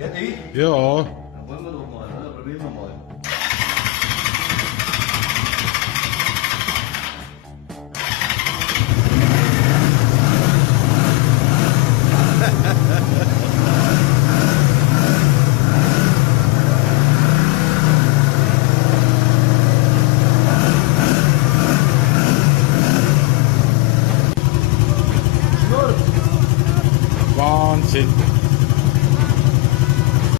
Geht nicht? Ja. Dann wollen wir doch mal, oder? Probieren wir mal. Wahnsinn.